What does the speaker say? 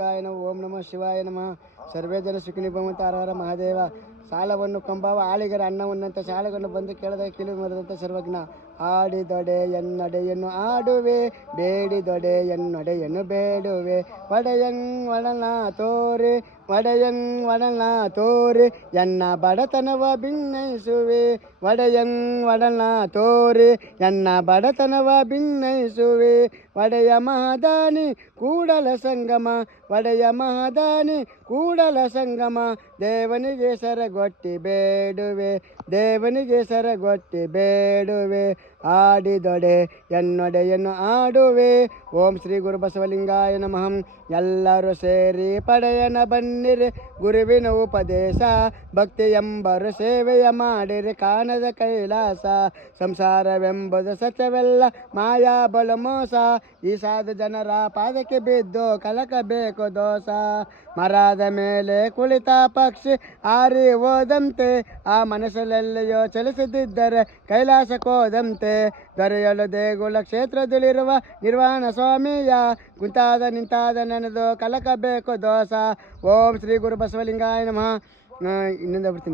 ಬಸವಲಿಂಗಾಯ ನಮಃ. ಓಂ ನಮಃ ಶಿವಾಯ ನಮಃ. ಸರ್ವೇ ಜನ ಸುಖಿನಿ ಭವಂತು. ಹರ ಹರ ಮಹಾದೇವ. ಸಾಲವನ್ನು ಕೊಂಬಾವ ಆಳಿಗರ ಅನ್ನವನ್ನಂತ ಶಾಲೆಗಳನ್ನು ಬಂದು ಕೇಳದ ಕಿಲು ಮರದಂತ ಸರ್ವಜ್ಞ. ಆಡಿದೊಡೆ ಎನ್ನಡೆಯನ್ನು ಆಡುವೆ, ಬೇಡಿದೊಡೆ ಎನ್ನಡೆಯನ್ನು ಬೇಡುವೆ. ಒಡೆಯಂಗ್ ಒಡಲ ತೋರೆ, ಒಡೆಯಂಗ್ ಒಡಲ ತೋರೆ, ಎನ್ನ ಬಡತನವ ಭಿನ್ನಯಿಸುವೆ. ಒಡೆಯಂಗ್ ಒಡಲ ತೋರೆ, ಎನ್ನ ಬಡತನವ ಭಿನ್ನಯಿಸುವೆ. ಒಡೆಯ ಮಹಾದಾನಿ ಕೂಡಲ ಸಂಗಮ, ಒಡೆಯ ಮಹಾದಾನಿ ಕೂಡಲ ಸಂಗಮ. ದೇವನಿಗೆ ಸರಗೊಟ್ಟಿ ಬೇಡುವೆ, ದೇವನಿಗೆ ಸರಗೊಟ್ಟಿ ಬೇಡುವೆ. ಆಡಿದೊಡೆ ಎನ್ನೊಡೆಯನ್ನು ಆಡುವೆ. ಓಂ ಶ್ರೀ ಗುರು ಬಸವಲಿಂಗಾಯ ನಮಃ. ಎಲ್ಲರೂ ಸೇರಿ ಪಡೆಯನ ಬನ್ನಿರಿ ಗುರುವಿನ ಉಪದೇಶ. ಭಕ್ತಿ ಎಂಬರು ಸೇವೆಯ ಮಾಡಿರಿ ಕಾಣದ ಕೈಲಾಸ. ಸಂಸಾರವೆಂಬುದು ಸತ್ಯವೆಲ್ಲ ಮಾಯಾ ಬಲು ಮೋಸ. ಈ ಸಾಧು ಜನರ ಪಾದಕ್ಕೆ ಬಿದ್ದು ಕಲಕಬೇಕು ದೋಷ. ಮರದ ಮೇಲೆ ಕುಳಿತ ಪಕ್ಷಿ ಹಾರಿ ಹೋದಂತೆ, ಆ ಮನಸ್ಸಲ್ಲೆಲ್ಲಿಯೋ ಚಲಿಸದಿದ್ದರೆ ಕೈಲಾಸಕ್ಕೋದಂತೆ. ದೊರೆಯಲು ದೇಗುಲ ಕ್ಷೇತ್ರದಲ್ಲಿರುವ ನಿರ್ವಾಣ ಸ್ವಾಮಿಯ ಕುಂತಾದ ನಿಂತಾದ ನೆನೆದು ಕಲಕಬೇಕು ದೋಷ. ಓಂ ಶ್ರೀ ಗುರು ಬಸವಲಿಂಗಾಯ ನಮಃ. ಇನ್ನೊಂದು ಬರ್ತೀನಿ.